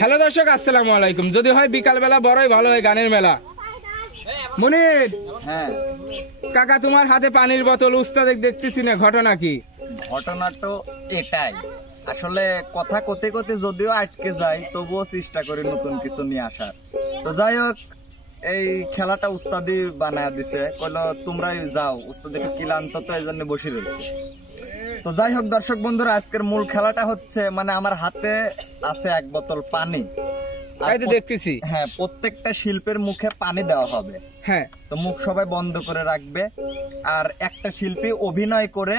Hello দর্শক আসসালামু আলাইকুম। যদি হয় বিকালবেলা বড়ই ভালো হয় গানের মেলা। মনির! হ্যাঁ। কাকা তোমার হাতে পানির বোতল উস্তাদ দেখতেছি না ঘটনা কি? ঘটনা তো এটাই। আসলে কথা কোতে কোতে যদিও আটকে যায় তবুও চেষ্টা করি নতুন কিছু নিয়ে আসার। তো যাই হোক এই খেলাটা উস্তাদি বানায় দিছে। কইলো তোমরাই যাও উস্তাদি ক্লান্ত তো এই জন্য বসে রয়েছে। তো যাই হোক দর্শক বন্ধুরা আজকের মূল খেলাটা হচ্ছে মানে আমার হাতে আছে এক বোতল পানি। তাই তো দেখতেছি। হ্যাঁ প্রত্যেকটা শিল্পের মুখে পানি দেওয়া হবে। হ্যাঁ। তো মুখ সবাই বন্ধ করে রাখবে। আর একটা শিল্পী অভিনয় করে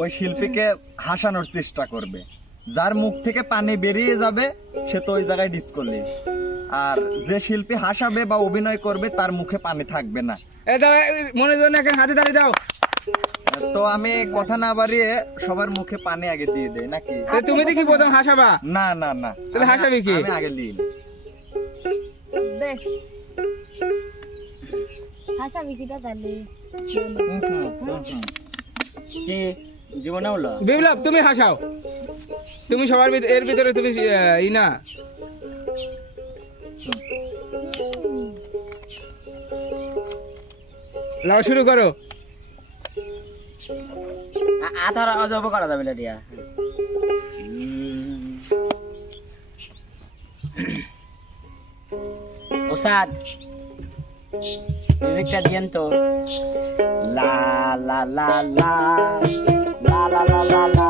ওই শিল্পীকে হাসানোর চেষ্টা করবে। যার মুখ থেকে পানি বেরিয়ে যাবে সে তো ওই জায়গায় ডিসকলি আর যে শিল্পী হাসাবে বা অভিনয় করবে তার মুখে পানি থাকবে না। এ দাও মনে জন্য এখন হাতে দাঁড়িয়ে দাও তো আমি কথা না বাড়িয়ে সবার মুখে পানি আগে দিয়ে দেই নাকি? তুমি দেখি প্রথম হাসাবা? না না না। তাহলে হাসাবি কি? আমি আগে দিই। दे হাসা বিকিটা তাহলে? হুম, হুম, হুম, হুম। কি জীবনে হলো? বিপ্লব তুমি হাসাও। তুমি সবার ভিত- এর ভিতরে তুমি ই না। লাও শুরু করো। আধার অজব করা যাবে দিয়া ওসাদ মিউজিকটা দিয়েন তো লা লা লা লা লা লা লা লা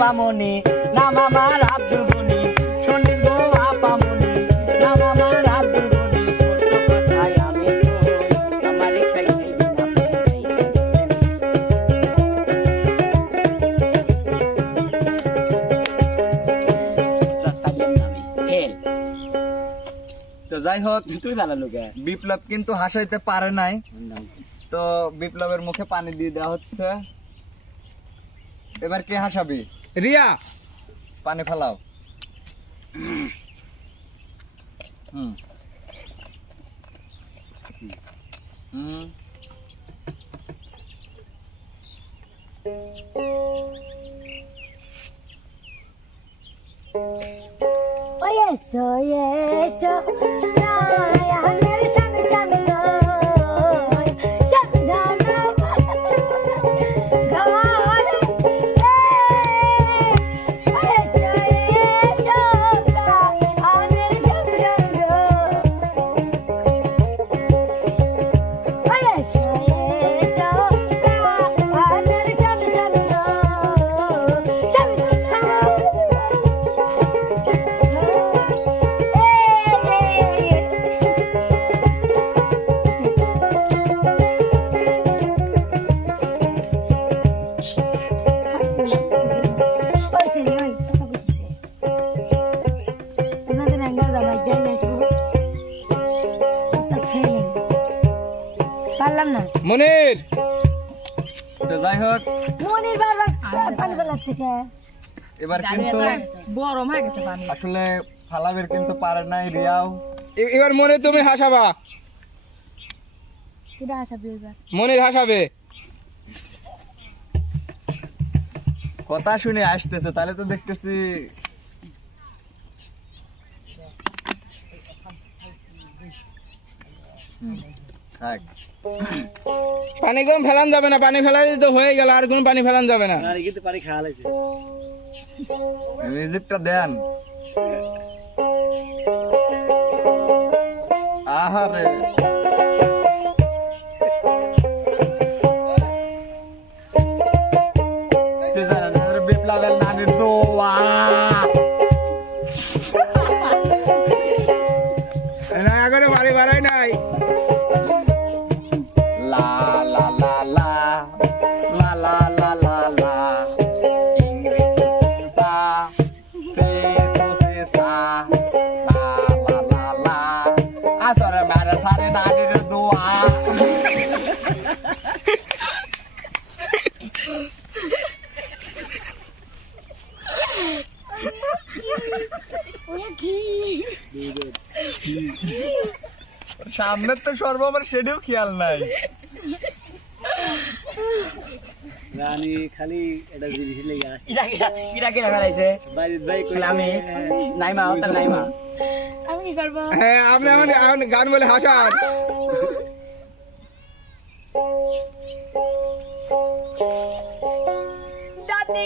আপামনি নাম আমার আব্দুল গনি শোনেন গো আপামনি নাম আমার আব্দুল গনি সত্য কথাই আমি আমার তো যাই হোক তুই ভালো লোকে বিপ্লব কিন্তু হাসাইতে পারে নাই। তো বিপ্লবের মুখে পানি দিয়ে দেওয়া হচ্ছে। এবার কে হাসাবি? রিয়া পানি ফেলাও হুম হুম Oh yes, oh yes, oh yeah, yeah. পারলাম না। মনির! তো যাই হোক। মনির বারবার পানি বেলাচ্ছে কে এবার কিন্তু গরম হয়ে গেছে পানি। আসলে ফালাবের কিন্তু পারে নাই রিয়াও। এবার মনে তুমি হাসাবা। এবার? মনির হাসাবে। কথা শুনে আসতেছে তাহলে তো দেখতেছি। থাক। পানি কম ফেলান যাবে না পানি ফেলাই তো হয়ে গেল আর কোন পানি ফেলান যাবে না। কিন্তু পারি খাওয়া লাগছে। মিউজিকটা দেন। আহারে। সামনের তো সর্ব আমার সেটাও খেয়াল নাই। রানী খালি এটা জিনিস লেগে আসছে। কিরা কিরা কিরা কিরা ফেলাইছে বাড়ির ভাই তাহলে আমি নাইমা তাহলে নাইমা। আমি কি করব? হ্যাঁ আপনি এখন এখন গান বলে হাসান। দাদি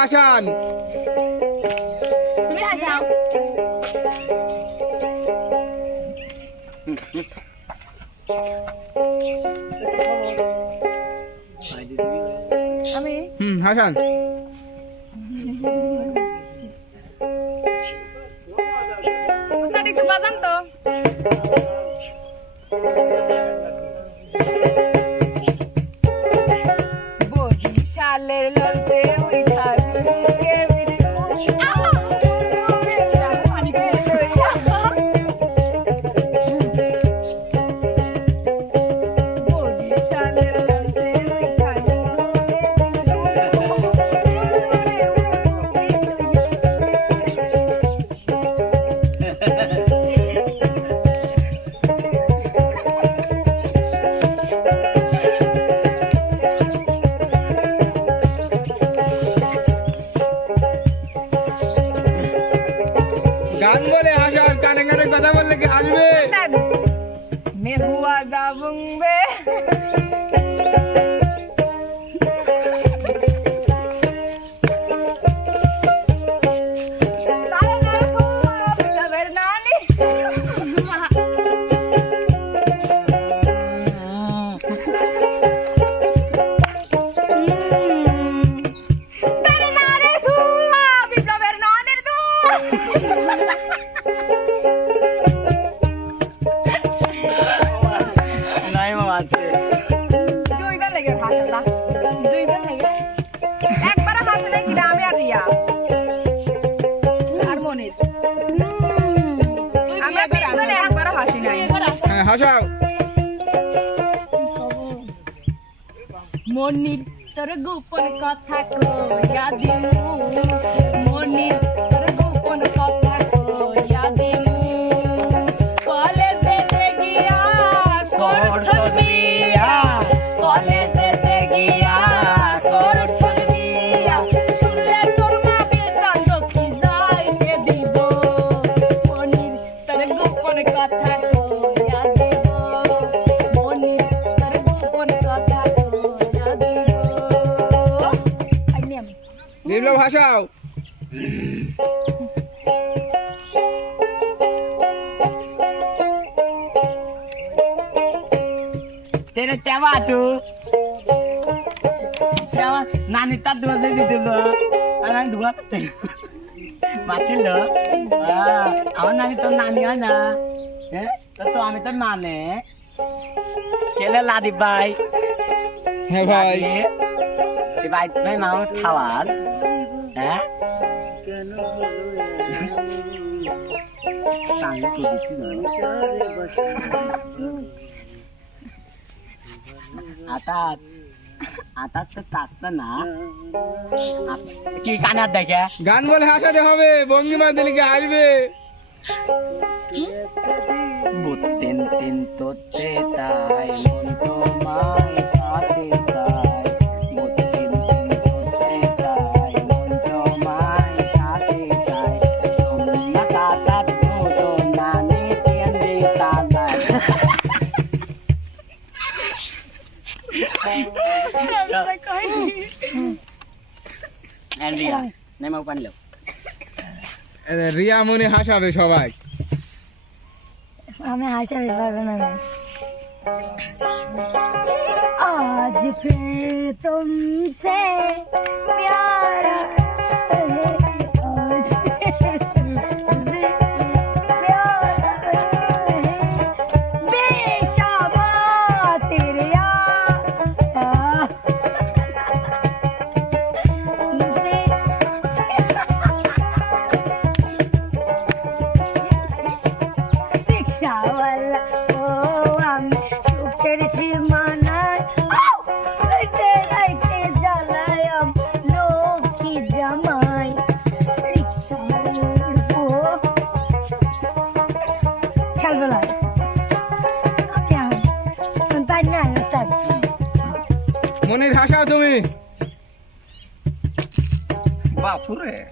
হাসান। তুমি আসাও আমি? হুম হাসান। উস্তাদ একটু বাজান তো। বরিশালের লঞ্চে মনির তোর গোপন কথা কইয়া দিমু। মনির তোর গোপন কথা বিপ্লব হাসাও তেরে তেবা তু। নানি তার দুয়া দিয়ে দিল। আর আমি দুয়া আমার নানি তোর নানি হয় না। হ্যাঁ? তো আমি তোর মানে কেলে লাদি ভাই। হ্যাঁ ভাই। লাদি, ভাই ভাই মা হ্যাঁ তাহলে তো দিচ্ছি না আতাত। আতাত তো তাকতা না। কি কানার দেখে? গান বলে হাসাতে হবে ভঙ্গিমা দিলে কি? হাসবে বুতেন তিন তোতে তাই মন তোমায় সাথে তাই রিয়া মনে হাসাবে সবাই আমি হাসাতে পারবো না guys। आज फिर तुमसे प्यार মনির হাসাও তুমি। বাপুরে।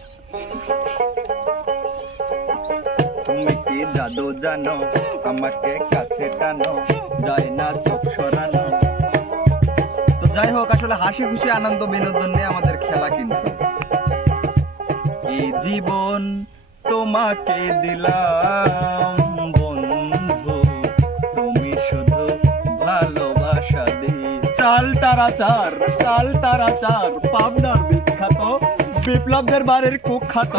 তুমি কি জাদু জানো? আমাকে কাছে টানো যায় না চোখ সরানো। তো যাই হোক, আসলে হাসি খুশি, আনন্দ, বিনোদন নিয়ে আমাদের খেলা কিন্তু। এই জীবন তোমাকে দিলাম। চাল তারা চার চাল তারা চার পাবনার বিখ্যাত বিপ্লবদের বাড়ির কুখ্যাত।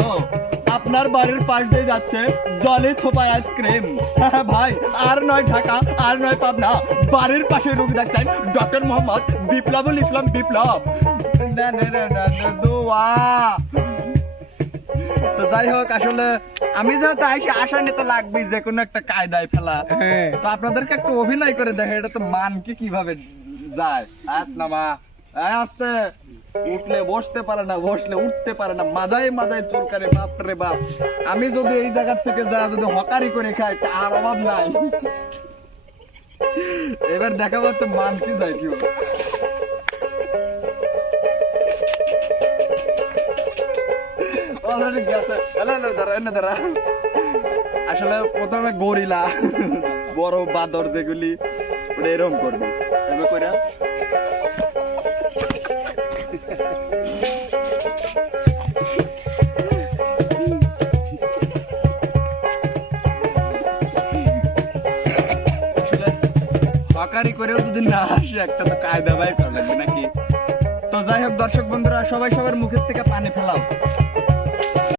আপনার বাড়ির পাশ দিয়ে যাচ্ছে জলে ছোপা আইসক্রিম। হ্যাঁ ভাই আর নয় ঢাকা আর নয় পাবনা। বাড়ির পাশে রোগ ডাক্তার ডক্টর মোহাম্মদ বিপ্লবুল ইসলাম বিপ্লব। তো যাই হোক আসলে আমি যেহেতু আইসি আশা নিয়ে তো লাগবেই যে কোনো একটা কায়দায় ফেলা। হ্যাঁ। তো আপনাদেরকে একটু অভিনয় করে দেখে এটা তো মান কি কীভাবে যায়। উঠলে বসতে পারে না, বসলে উঠতে পারে না। মাজায় মাজায় চুলকারে বাপ রে বাপ। আমি যদি এই জায়গা থেকে যা, যদি হকারি করে খাই আর অভাব নাই। এবার দেখা পাচ্ছে মানতে কি অলরেডি আসলে প্রথমে গরিলা, বড় বাদর যেগুলি। ওটা এরকম করবি। এভাবে করে? আসলে সকারি করেও যদি না আসে, একটা তো কায়দা বাই করা নাকি? তো যাই হোক দর্শক বন্ধুরা, সবাই সবার মুখের থেকে পানি ফেলাও।